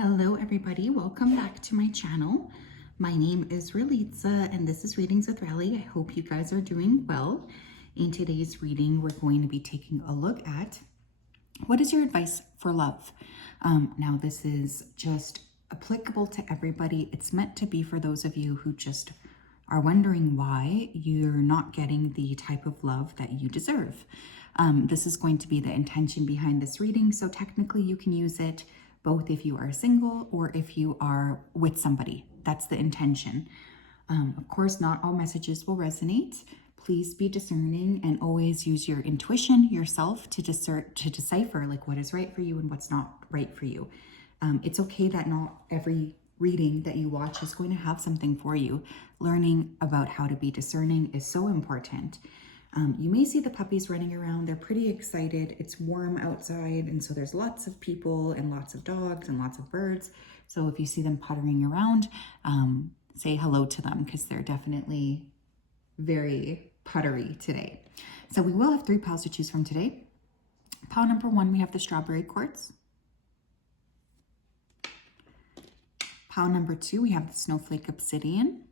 Hello everybody, welcome back to my channel. My name is Relitza and this is Readings with Rally. I hope you guys are doing well. In today's reading, we're going to be taking a look at what is your advice for love. Now this is just applicable to everybody. It's meant to be for those of you who just are wondering why you're not getting the type of love that you deserve. This is going to be the intention behind this reading, so technically you can use it both if you are single or if you are with somebody. That's the intention. Of course, not all messages will resonate. Please be discerning and always use your intuition yourself to decipher like what is right for you and what's not right for you. It's okay that not every reading that you watch is going to have something for you. Learning about how to be discerning is so important. You may see the puppies running around. They're pretty excited. It's warm outside, and so there's lots of people and lots of dogs and lots of birds. So if you see them puttering around, say hello to them because they're definitely very puttery today. So we will have 3 piles to choose from today. Pile number 1, we have the strawberry quartz. Pile number 2, we have the snowflake obsidian.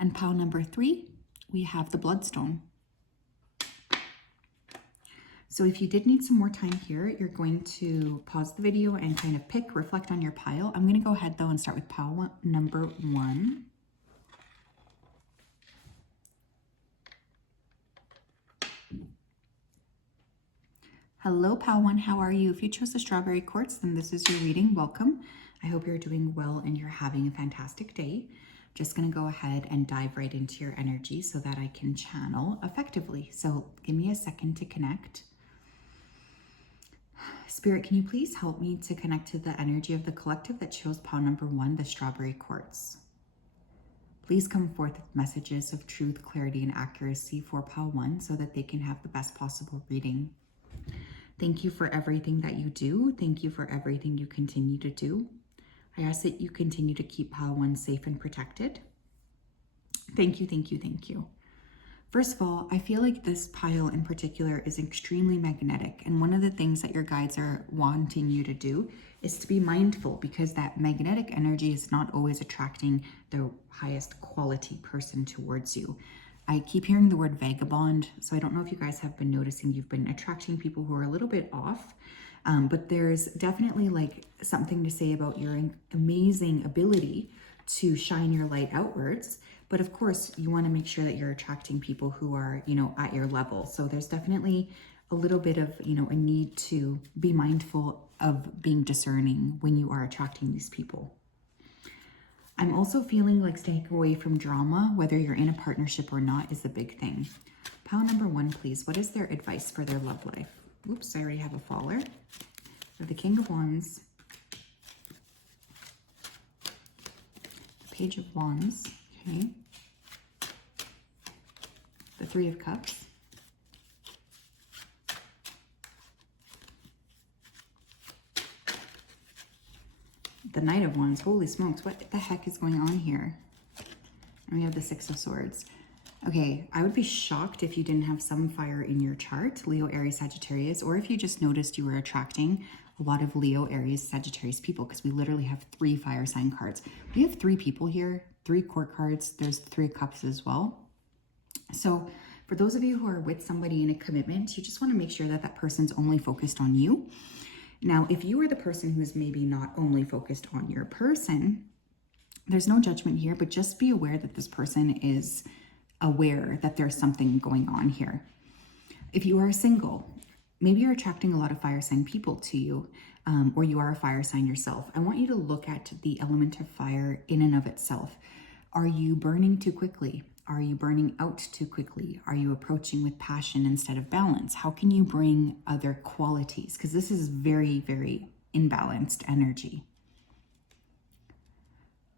And pile number 3, we have the bloodstone. So if you did need some more time here, you're going to pause the video and kind of reflect on your pile. I'm going to go ahead though and start with pile number 1. Hello, pile 1, how are you? If you chose the strawberry quartz, then this is your reading. Welcome. I hope you're doing well and you're having a fantastic day. Just going to go ahead and dive right into your energy so that I can channel effectively. So give me a second to connect. Spirit, can you please help me to connect to the energy of the collective that chose pile number 1, the strawberry quartz? Please come forth with messages of truth, clarity, and accuracy for pile 1 so that they can have the best possible reading. Thank you for everything that you do. Thank you for everything you continue to do. I ask that you continue to keep pile 1 safe and protected. Thank you, thank you, thank you. First of all, I feel like this pile in particular is extremely magnetic. And one of the things that your guides are wanting you to do is to be mindful, because that magnetic energy is not always attracting the highest quality person towards you. I keep hearing the word vagabond, so I don't know if you guys have been noticing you've been attracting people who are a little bit off. But there's definitely like something to say about your amazing ability to shine your light outwards. But of course, you want to make sure that you're attracting people who are, at your level. So there's definitely a little bit of, a need to be mindful of being discerning when you are attracting these people. I'm also feeling like staying away from drama, whether you're in a partnership or not, is a big thing. Pile number 1, please. What is their advice for their love life? Oops, I already have a faller. So the King of Wands, the Page of Wands, okay, the 3 of Cups, the Knight of Wands. Holy smokes, what the heck is going on here? And we have the 6 of Swords. Okay, I would be shocked if you didn't have some fire in your chart, Leo, Aries, Sagittarius, or if you just noticed you were attracting a lot of Leo, Aries, Sagittarius people, because we literally have 3 fire sign cards. We have 3 people here, 3 court cards. There's 3 cups as well. So for those of you who are with somebody in a commitment, you just want to make sure that that person's only focused on you. Now, if you are the person who's maybe not only focused on your person, there's no judgment here, but just be aware that this person is aware that there's something going on here. If you are single, maybe you're attracting a lot of fire sign people to you, or you are a fire sign yourself. I want you to look at the element of fire in and of itself. Are you burning too quickly? Are you burning out too quickly? Are you approaching with passion instead of balance? How can you bring other qualities? Because this is very, very imbalanced energy.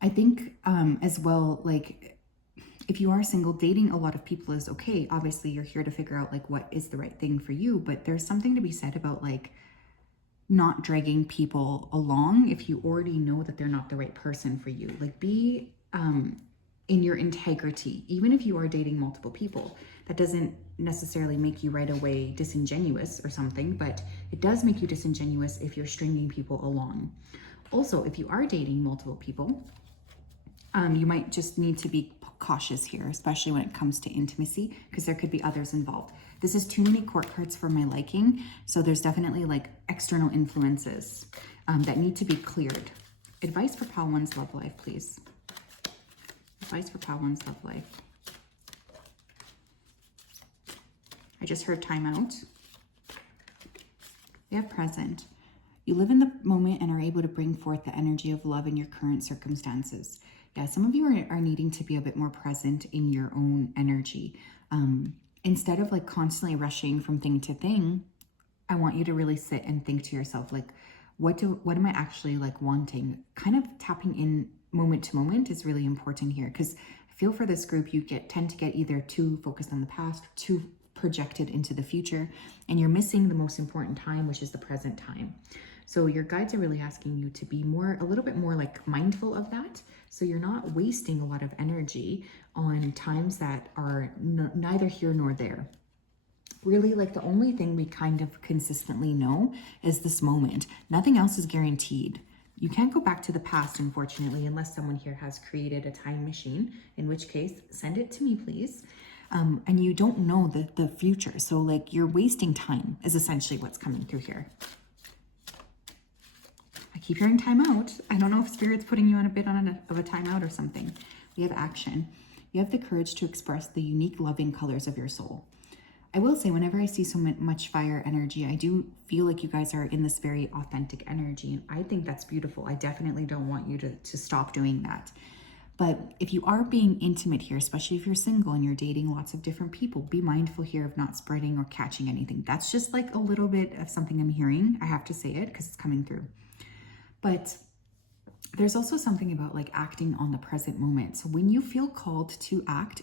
I think as well, like, if you are single, dating a lot of people is okay. Obviously, you're here to figure out like what is the right thing for you, but there's something to be said about like not dragging people along if you already know that they're not the right person for you. Like be in your integrity, even if you are dating multiple people. That doesn't necessarily make you right away disingenuous or something, but it does make you disingenuous if you're stringing people along. Also, if you are dating multiple people, you might just need to be cautious here, especially when it comes to intimacy, because there could be others involved. This is too many court cards for my liking, so there's definitely like external influences that need to be cleared. Advice for Pile 1's love life, please. Advice for Pile 1's love life. I just heard timeout. We have present. You live in the moment and are able to bring forth the energy of love in your current circumstances. Yeah, some of you are needing to be a bit more present in your own energy. Instead of like constantly rushing from thing to thing, I want you to really sit and think to yourself, like, what am I actually like wanting? Kind of tapping in moment to moment is really important here, because I feel for this group, you tend to get either too focused on the past, too projected into the future, and you're missing the most important time, which is the present time. So your guides are really asking you to be a little bit more like mindful of that, so you're not wasting a lot of energy on times that are neither here nor there. Really, like, the only thing we kind of consistently know is this moment. Nothing else is guaranteed. You can't go back to the past, unfortunately, unless someone here has created a time machine, in which case, send it to me, please. And you don't know the future. So like, you're wasting time is essentially what's coming through here. I keep hearing timeout. I don't know if Spirit's putting you on a bit of a timeout or something. We have action. You have the courage to express the unique loving colors of your soul. I will say, whenever I see so much fire energy, I do feel like you guys are in this very authentic energy, and I think that's beautiful. I definitely don't want you to stop doing that. But if you are being intimate here, especially if you're single and you're dating lots of different people, be mindful here of not spreading or catching anything. That's just like a little bit of something I'm hearing. I have to say it because it's coming through. But there's also something about like acting on the present moment. So when you feel called to act.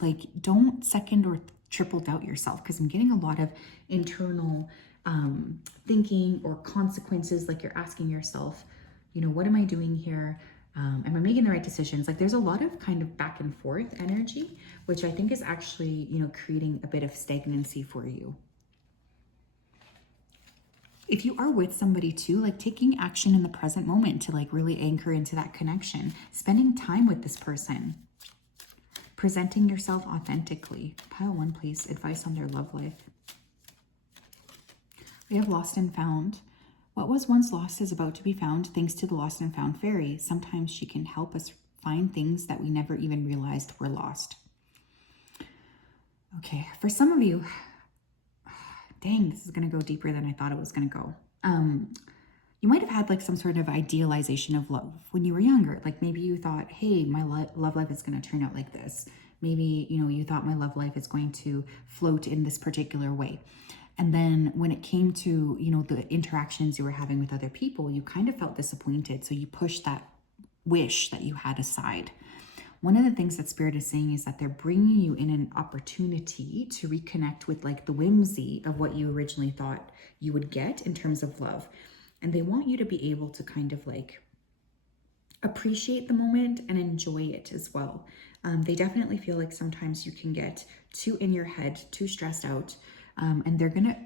Like, don't second or triple doubt yourself, because I'm getting a lot of internal thinking or consequences. Like, you're asking yourself, what am I doing here? Am I making the right decisions? Like, there's a lot of kind of back and forth energy, which I think is actually, creating a bit of stagnancy for you. If you are with somebody too, like, taking action in the present moment to like really anchor into that connection, spending time with this person, presenting yourself authentically. Pile 1, please. Advice on their love life. We have lost and found. What was once lost is about to be found thanks to the lost and found fairy. Sometimes she can help us find things that we never even realized were lost. Okay, for some of you, dang, this is going to go deeper than I thought it was going to go. You might have had like some sort of idealization of love when you were younger. Like, maybe you thought, hey, my love life is going to turn out like this. Maybe, you thought my love life is going to float in this particular way. And then when it came to, the interactions you were having with other people, you kind of felt disappointed. So you pushed that wish that you had aside. One of the things that Spirit is saying is that they're bringing you in an opportunity to reconnect with like the whimsy of what you originally thought you would get in terms of love. And they want you to be able to kind of like appreciate the moment and enjoy it as well. They definitely feel like sometimes you can get too in your head, too stressed out. And they're gonna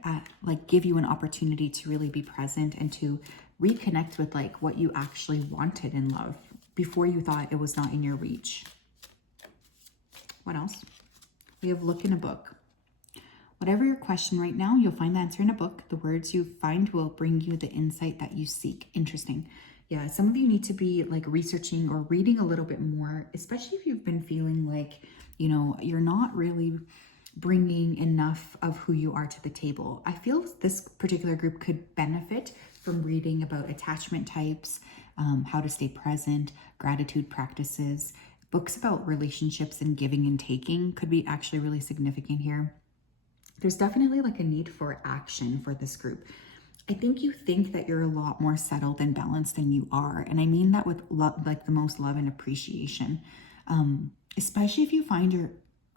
like give you an opportunity to really be present and to reconnect with like what you actually wanted in love before you thought it was not in your reach. What else? We have look in a book. Whatever your question right now, you'll find the answer in a book. The words you find will bring you the insight that you seek. Interesting. Yeah, some of you need to be like researching or reading a little bit more, especially if you've been feeling like, you're not really bringing enough of who you are to the table. I feel this particular group could benefit from reading about attachment types, how to stay present, gratitude practices. Books about relationships and giving and taking could be actually really significant here. There's definitely like a need for action for this group. I think you think that you're a lot more settled and balanced than you are. And I mean that with love, like the most love and appreciation, especially if you find you're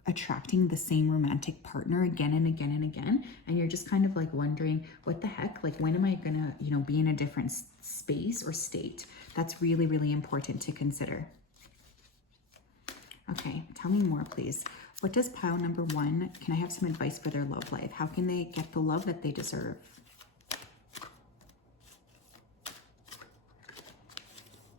attracting the same romantic partner again and again and again, and you're just kind of like wondering, what the heck, like, when am I gonna be in a different space or state? That's really, really important to consider. Okay, tell me more, please. What does pile number 1, can I have some advice for their love life? How can they get the love that they deserve?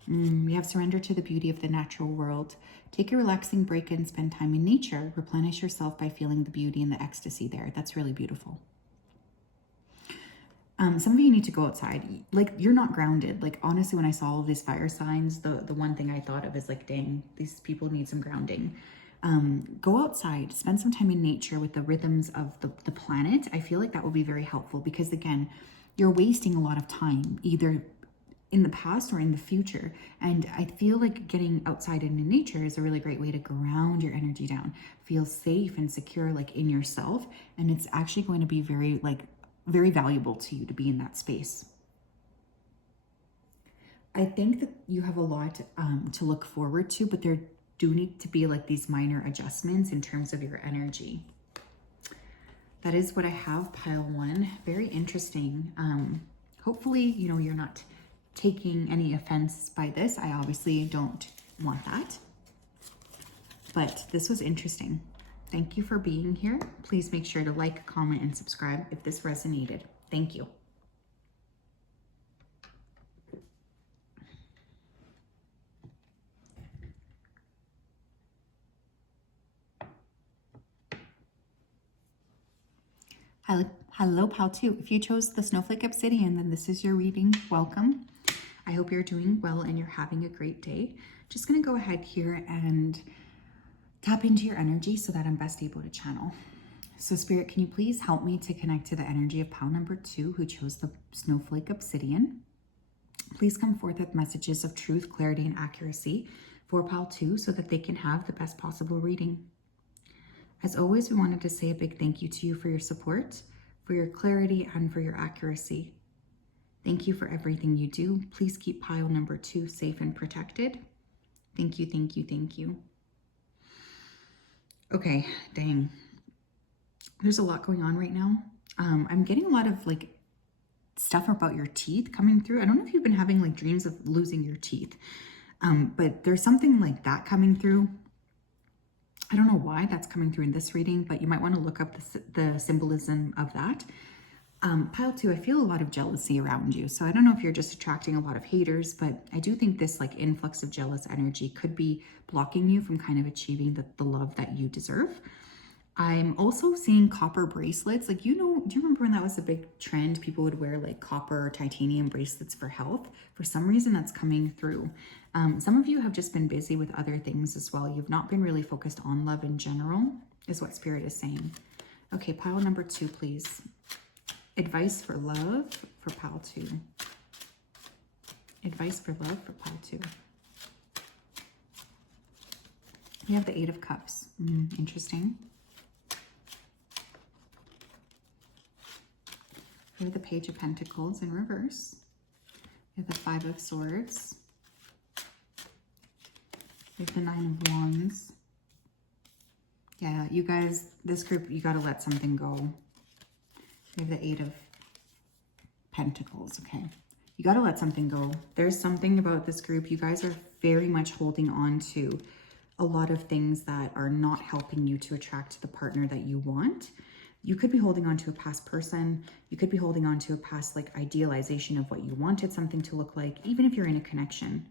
We have surrender to the beauty of the natural world. Take a relaxing break and spend time in nature. Replenish yourself by feeling the beauty and the ecstasy there. That's really beautiful. Some of you need to go outside. Like, you're not grounded. Like, honestly, when I saw all of these fire signs, the one thing I thought of is like, dang, these people need some grounding. Go outside, spend some time in nature with the rhythms of the planet. I feel like that will be very helpful because, again, you're wasting a lot of time either in the past or in the future. And I feel like getting outside and in nature is a really great way to ground your energy down, feel safe and secure, like in yourself. And it's actually going to be very valuable to you to be in that space. I think that you have a lot to look forward to, but there do need to be like these minor adjustments in terms of your energy. That is what I have, pile 1. Very interesting. Hopefully, you know, you're not taking any offense by this. I obviously don't want that, but this was interesting. Thank you for being here. Please make sure to like, comment, and subscribe if this resonated. Thank you. Hello, pal 2. If you chose the Snowflake Obsidian, then this is your reading. Welcome. I hope you're doing well and you're having a great day. Just going to go ahead here and tap into your energy so that I'm best able to channel. So Spirit, can you please help me to connect to the energy of pile number 2 who chose the Snowflake Obsidian? Please come forth with messages of truth, clarity, and accuracy for pile 2 so that they can have the best possible reading. As always, we wanted to say a big thank you to you for your support, for your clarity, and for your accuracy. Thank you for everything you do. Please keep pile number 2 safe and protected. Thank you, thank you, thank you. Okay, dang. There's a lot going on right now. I'm getting a lot of like stuff about your teeth coming through. I don't know if you've been having like dreams of losing your teeth, but there's something like that coming through. I don't know why that's coming through in this reading, but you might want to look up the symbolism of that. Pile 2, I feel a lot of jealousy around you. So I don't know if you're just attracting a lot of haters, but I do think this like influx of jealous energy could be blocking you from kind of achieving the love that you deserve. I'm also seeing copper bracelets. Like, you know, do you remember when that was a big trend? People would wear like copper or titanium bracelets for health. For some reason, that's coming through. Some of you have just been busy with other things as well. You've not been really focused on love in general, is what Spirit is saying. Okay, pile number 2, please. Advice for love for pile 2. Advice for love for pile 2. We have the 8 of Cups. Interesting. We have the Page of Pentacles in reverse. We have the 5 of Swords. We have the 9 of Wands. Yeah, you guys, this group, you got to let something go. We have the 8 of Pentacles, okay. You got to let something go. There's something about this group. You guys are very much holding on to a lot of things that are not helping you to attract the partner that you want. You could be holding on to a past person. You could be holding on to a past like idealization of what you wanted something to look like, even if you're in a connection.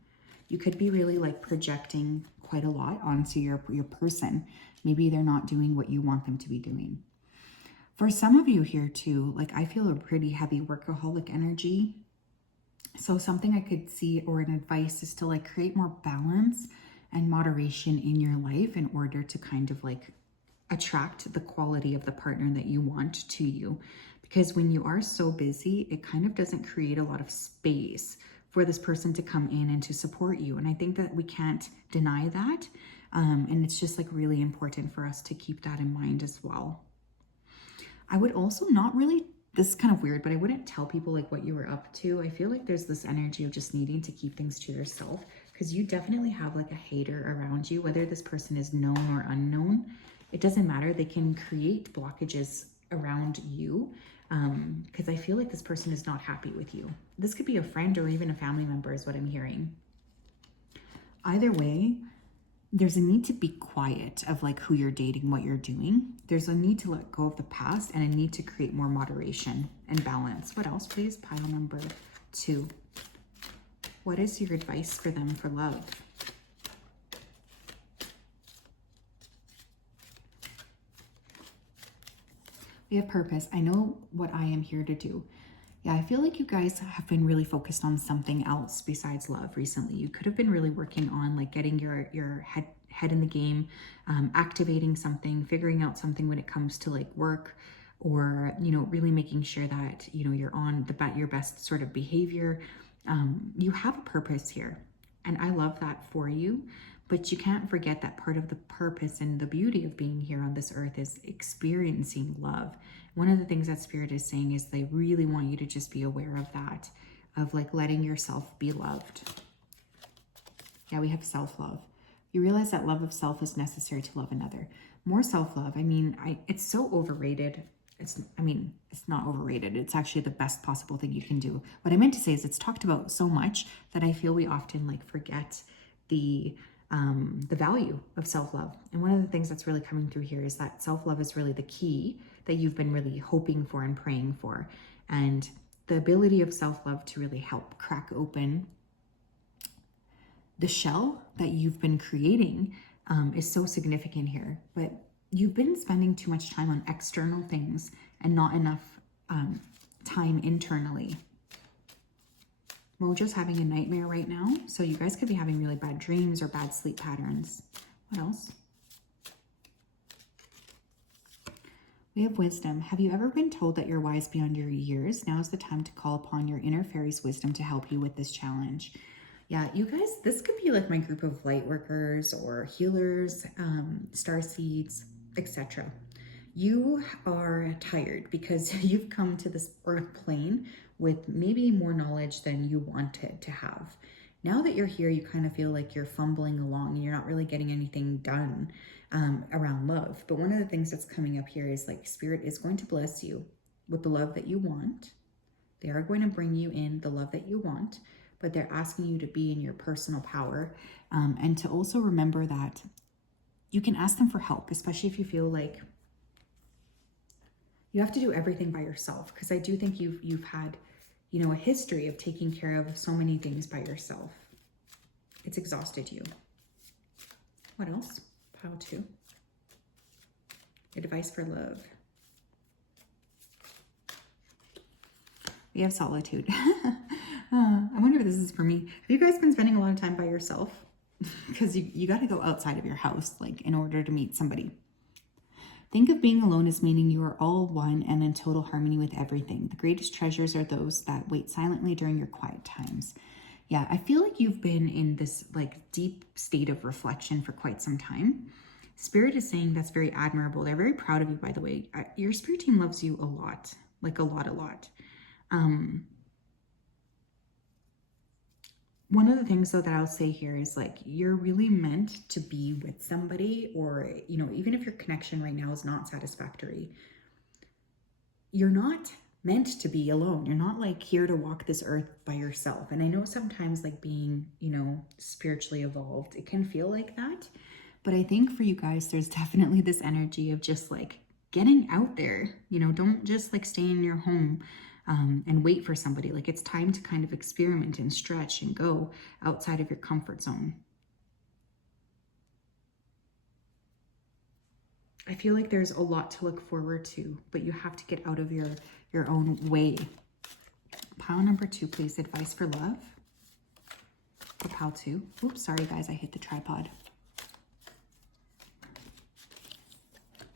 You could be really like projecting quite a lot onto your person. Maybe they're not doing what you want them to be doing. For some of you here too, like I feel a pretty heavy workaholic energy. So something I could see or an advice is to like create more balance and moderation in your life in order to kind of like attract the quality of the partner that you want to you. Because when you are so busy, it kind of doesn't create a lot of space for this person to come in and to support you. And I think that we can't deny that. And it's just like really important for us to keep that in mind as well. I would also not really, this is kind of weird, but I wouldn't tell people like what you were up to. I feel like there's this energy of just needing to keep things to yourself because you definitely have like a hater around you, whether this person is known or unknown. It doesn't matter. They can create blockages around you because I feel like this person is not happy with you. This could be a friend or even a family member is what I'm hearing. Either way, there's a need to be quiet of like who you're dating, what you're doing. There's a need to let go of the past and a need to create more moderation and balance. What else, please? Pile number 2. What is your advice for them for love? We have purpose. I know what I am here to do. Yeah, I feel like you guys have been really focused on something else besides love recently. You could have been really working on like getting your head in the game, activating something, figuring out something when it comes to like work, or, you know, really making sure that, you know, you're on your best sort of behavior. You have a purpose here, and I love that for you. But you can't forget that part of the purpose and the beauty of being here on this earth is experiencing love. One of the things that Spirit is saying is they really want you to just be aware of that, of like letting yourself be loved. Yeah, we have self-love. You realize that love of self is necessary to love another. More self-love. I mean, it's so overrated. It's not overrated. It's actually the best possible thing you can do. What I meant to say is it's talked about so much that I feel we often like forget the value of self-love. And one of the things that's really coming through here is that self-love is really the key that you've been really hoping for and praying for. And the ability of self-love to really help crack open the shell that you've been creating is so significant here. But you've been spending too much time on external things and not enough time internally. Mojo's having a nightmare right now, so you guys could be having really bad dreams or bad sleep patterns. What else? We have wisdom. Have you ever been told that you're wise beyond your years? Now is the time to call upon your inner fairy's wisdom to help you with this challenge. Yeah, you guys, this could be like my group of light workers or healers, starseeds, etc. You are tired because you've come to this earth plane with maybe more knowledge than you wanted to have. Now that you're here, you kind of feel like you're fumbling along and you're not really getting anything done around love. But one of the things that's coming up here is like Spirit is going to bless you with the love that you want. They are going to bring you in the love that you want, but they're asking you to be in your personal power and to also remember that you can ask them for help, especially if you feel like you have to do everything by yourself. Because I do think you've had, you know, a history of taking care of so many things by yourself. It's exhausted you. What else? Pile 2. Advice for love. We have solitude. I wonder if this is for me. Have you guys been spending a lot of time by yourself? Because you got to go outside of your house, like in order to meet somebody. Think of being alone as meaning you are all one and in total harmony with everything. The greatest treasures are those that wait silently during your quiet times. Yeah, I feel like you've been in this like deep state of reflection for quite some time. Spirit is saying that's very admirable. They're very proud of you, by the way. Your spirit team loves you a lot, like a lot. One of the things though that I'll say here is like, you're really meant to be with somebody, or, you know, even if your connection right now is not satisfactory, you're not meant to be alone. You're not like here to walk this earth by yourself. And I know sometimes like being, you know, spiritually evolved, it can feel like that. But I think for you guys, there's definitely this energy of just like getting out there, you know, don't just like stay in your home and wait for somebody. Like it's time to kind of experiment and stretch and go outside of your comfort zone. I feel like there's a lot to look forward to, but you have to get out of your own way. Pile number 2, please. Advice for love. For pile 2. Oops, sorry guys, I hit the tripod.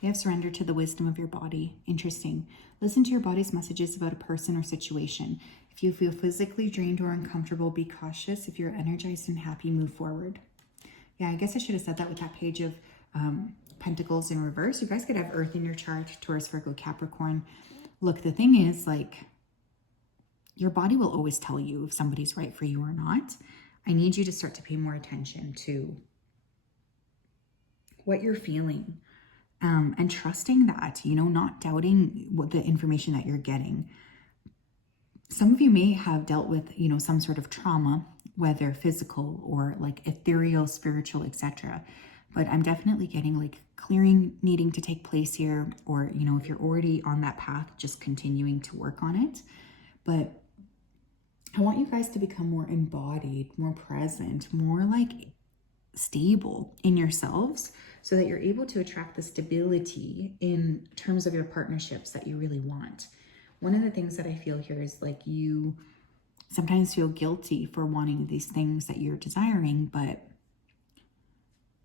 We have surrender to the wisdom of your body. Interesting. Listen to your body's messages about a person or situation. If you feel physically drained or uncomfortable, be cautious. If you're energized and happy, move forward. Yeah, I guess I should have said that with that page of Pentacles in reverse. You guys could have Earth in your chart, Taurus, Virgo, Capricorn. Look, the thing is, like, your body will always tell you if somebody's right for you or not. I need you to start to pay more attention to what you're feeling. And trusting that, you know, not doubting what the information that you're getting. Some of you may have dealt with, you know, some sort of trauma whether physical or like ethereal, spiritual, etc. But I'm definitely getting like clearing needing to take place here, or, you know, if you're already on that path, just continuing to work on it. But I want you guys to become more embodied, more present, more like stable in yourselves, so that you're able to attract the stability in terms of your partnerships that you really want. One of the things that I feel here is like you sometimes feel guilty for wanting these things that you're desiring, but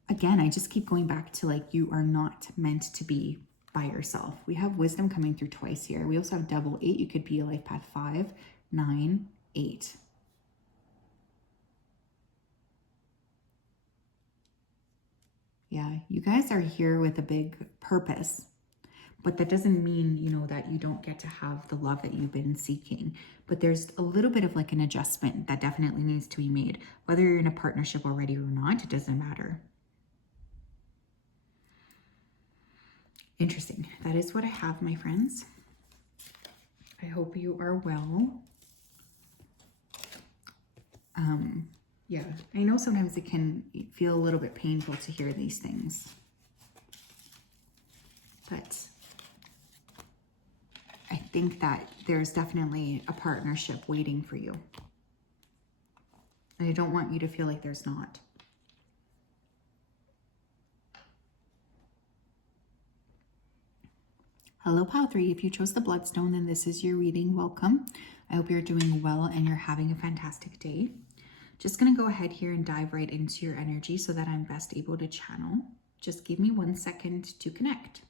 again, I just keep going back to like, you are not meant to be by yourself. We have wisdom coming through twice here. We also have double 8. You could be a life path 5, 9, 8. Yeah, you guys are here with a big purpose, but that doesn't mean, you know, that you don't get to have the love that you've been seeking. But there's a little bit of like an adjustment that definitely needs to be made. Whether you're in a partnership already or not, it doesn't matter. Interesting. That is what I have, my friends. I hope you are well. Yeah, I know sometimes it can feel a little bit painful to hear these things, but I think that there's definitely a partnership waiting for you. And I don't want you to feel like there's not. Hello, Pile 3. If you chose the Bloodstone, then this is your reading. Welcome. I hope you're doing well and you're having a fantastic day. Just going to go ahead here and dive right into your energy so that I'm best able to channel. Just give me 1 second to connect.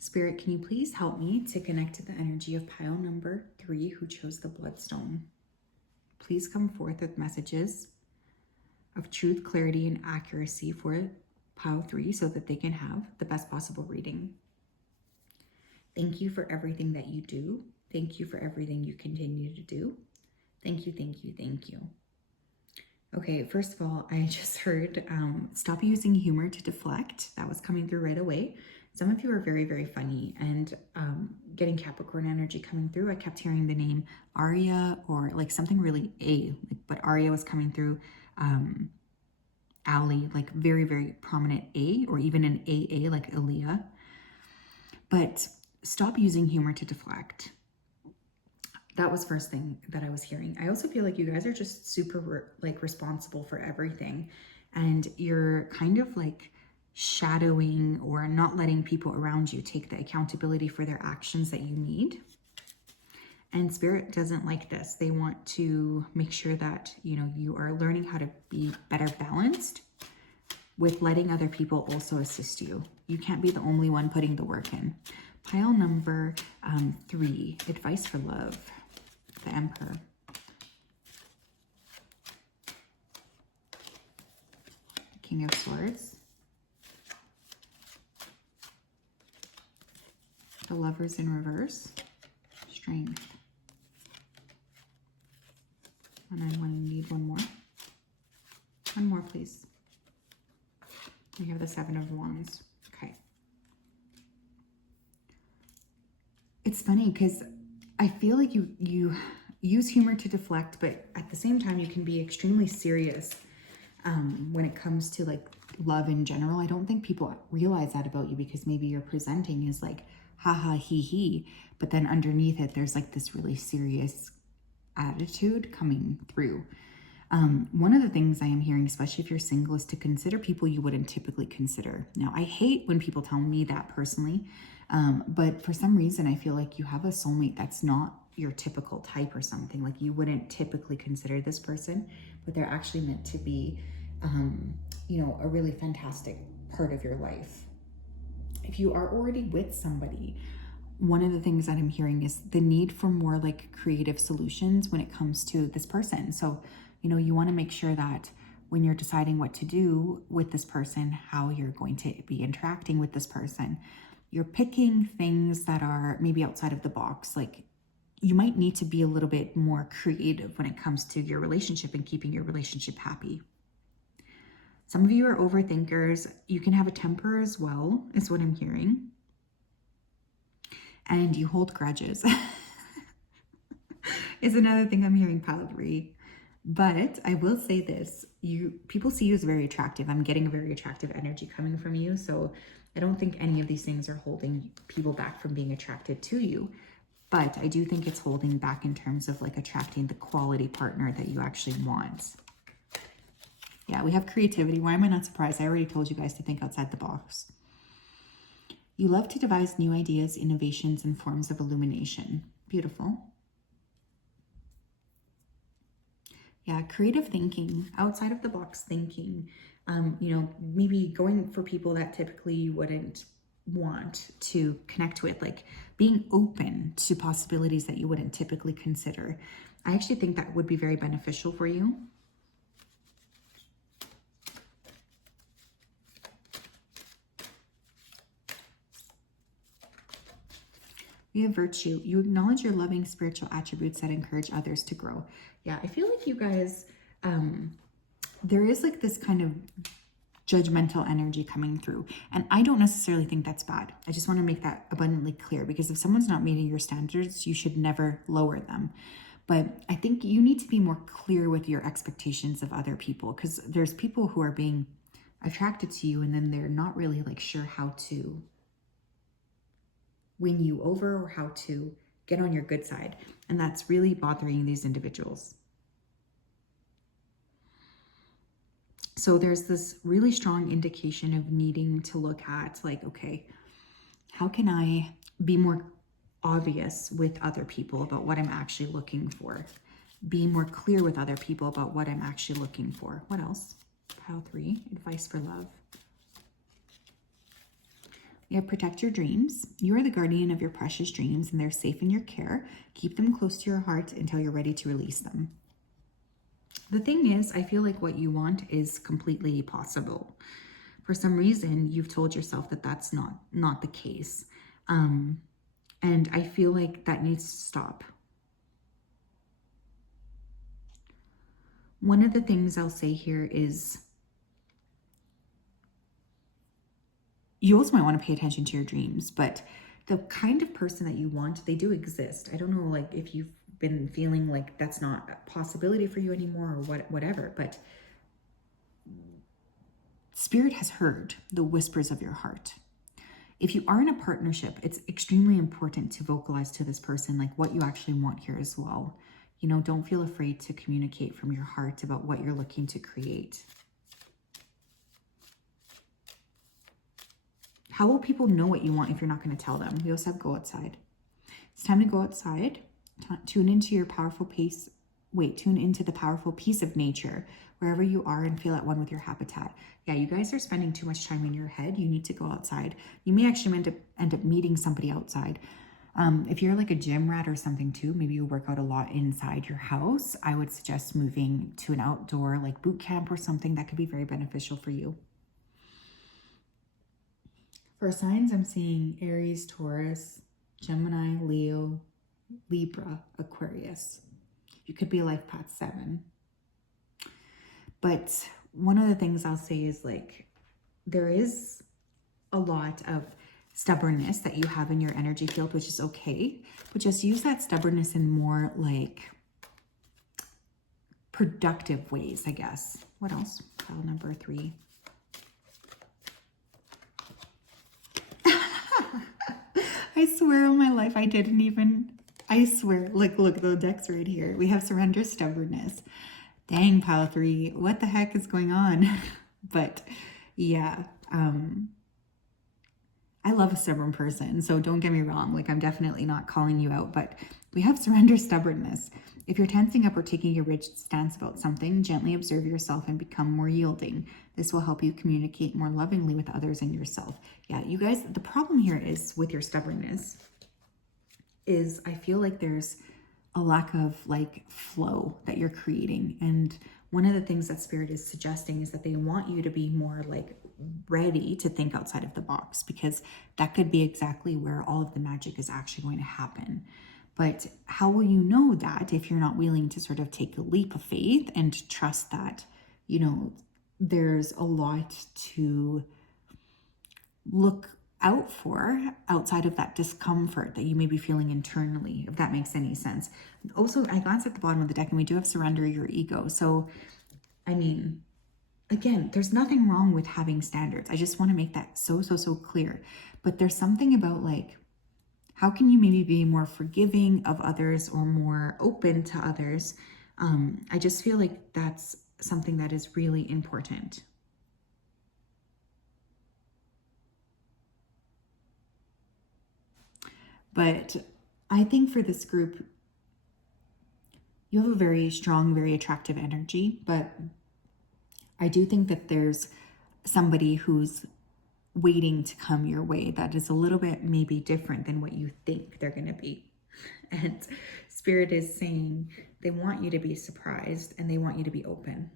Spirit, can you please help me to connect to the energy of pile number 3 who chose the Bloodstone? Please come forth with messages of truth, clarity, and accuracy for pile 3 so that they can have the best possible reading. Thank you for everything that you do. Thank you for everything you continue to do. Thank you, thank you, thank you. Okay, first of all, I just heard stop using humor to deflect. That was coming through right away. Some of you are very, very funny, and getting Capricorn energy coming through. I kept hearing the name Arya or like something really but Arya was coming through. Ali, like very, very prominent A, or even an AA like Aaliyah. But stop using humor to deflect. That was first thing that I was hearing. I also feel like you guys are just super like responsible for everything, and you're kind of like shadowing or not letting people around you take the accountability for their actions that you need. And Spirit doesn't like this. They want to make sure that, you know, you are learning how to be better balanced with letting other people also assist you. You can't be the only one putting the work in. Pile number 3, advice for love. The Emperor. King of Swords. The Lovers in reverse. Strength. And I want to need one more. One more, please. We have the 7 of Wands. Okay. It's funny because I feel like you use humor to deflect, but at the same time, you can be extremely serious when it comes to like love in general. I don't think people realize that about you because maybe you're presenting as like, haha, he, but then underneath it, there's like this really serious attitude coming through. One of the things I am hearing, especially if you're single, is to consider people you wouldn't typically consider. Now, I hate when people tell me that personally, but for some reason, I feel like you have a soulmate that's not your typical type or something. Like you wouldn't typically consider this person, but they're actually meant to be, you know, a really fantastic part of your life. If you are already with somebody, one of the things that I'm hearing is the need for more like creative solutions when it comes to this person. So, you know, you want to make sure that when you're deciding what to do with this person, how you're going to be interacting with this person, you're picking things that are maybe outside of the box. Like you might need to be a little bit more creative when it comes to your relationship and keeping your relationship happy. Some of you are overthinkers. You can have a temper as well, is what I'm hearing. And you hold grudges. Is another thing I'm hearing, pile 3. But I will say this, people see you as very attractive. I'm getting a very attractive energy coming from you. So I don't think any of these things are holding people back from being attracted to you. But I do think it's holding back in terms of like attracting the quality partner that you actually want. Yeah, we have creativity. Why am I not surprised? I already told you guys to think outside the box. You love to devise new ideas, innovations, and forms of illumination. Beautiful. Yeah, creative thinking, outside of the box thinking, maybe going for people that typically you wouldn't want to connect with, like being open to possibilities that you wouldn't typically consider. I actually think that would be very beneficial for you. We have virtue. You acknowledge your loving spiritual attributes that encourage others to grow. Yeah, I feel like you guys, there is like this kind of judgmental energy coming through. And I don't necessarily think that's bad. I just want to make that abundantly clear, because if someone's not meeting your standards, you should never lower them. But I think you need to be more clear with your expectations of other people, because there's people who are being attracted to you and then they're not really like sure how to win you over or how to get on your good side. And that's really bothering these individuals. So there's this really strong indication of needing to look at like, okay, how can I be more obvious with other people about what I'm actually looking for? Be more clear with other people about what I'm actually looking for. What else? Pile 3, advice for love. We have protect your dreams. You are the guardian of your precious dreams and they're safe in your care. Keep them close to your heart until you're ready to release them. The thing is, I feel like what you want is completely possible. For some reason, you've told yourself that that's not the case. And I feel like that needs to stop. One of the things I'll say here is you also might want to pay attention to your dreams, but the kind of person that you want, they do exist. I don't know, like if you've been feeling like that's not a possibility for you anymore or whatever, but Spirit has heard the whispers of your heart. If you are in a partnership, it's extremely important to vocalize to this person like what you actually want here as well. Don't feel afraid to communicate from your heart about what you're looking to create. How will people know what you want if you're not going to tell them? We also have go outside. It's time to go outside. Tune into the powerful peace of nature wherever you are and feel at one with your habitat. Yeah, you guys are spending too much time in your head. You need to go outside. You may actually end up meeting somebody outside. If you're like a gym rat or something too, maybe you work out a lot inside your house, I would suggest moving to an outdoor like boot camp or something. That could be very beneficial for you. For signs, I'm seeing Aries, Taurus, Gemini, Leo, Libra, Aquarius. You could be life path 7. But one of the things I'll say is like, there is a lot of stubbornness that you have in your energy field, which is okay. But just use that stubbornness in more like productive ways, I guess. What else? Pile number 3. I swear on my life, I swear, look, the deck's right here. We have surrender, stubbornness. Dang, pile 3, what the heck is going on? But yeah, I love a stubborn person, so don't get me wrong. Like, I'm definitely not calling you out, but we have surrender, stubbornness. If you're tensing up or taking a rigid stance about something, gently observe yourself and become more yielding. This will help you communicate more lovingly with others and yourself. Yeah, you guys, the problem here is with your stubbornness is I feel like there's a lack of like flow that you're creating. And one of the things that Spirit is suggesting is that they want you to be more like ready to think outside of the box, because that could be exactly where all of the magic is actually going to happen. But how will you know that if you're not willing to sort of take a leap of faith and trust that, there's a lot to look out for outside of that discomfort that you may be feeling internally, if that makes any sense. Also, I glanced at the bottom of the deck and we do have surrender your ego. So, I mean, again, there's nothing wrong with having standards. I just want to make that so clear. But there's something about like, how can you maybe be more forgiving of others or more open to others? I just feel like that's something that is really important. But I think for this group, you have a very strong, very attractive energy, but I do think that there's somebody who's waiting to come your way that is a little bit maybe different than what you think they're going to be. And Spirit is saying they want you to be surprised and they want you to be open.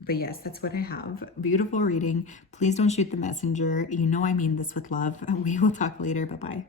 But yes, that's what I have. Beautiful reading. Please don't shoot the messenger. You know I mean this with love. We will talk later. Bye-bye.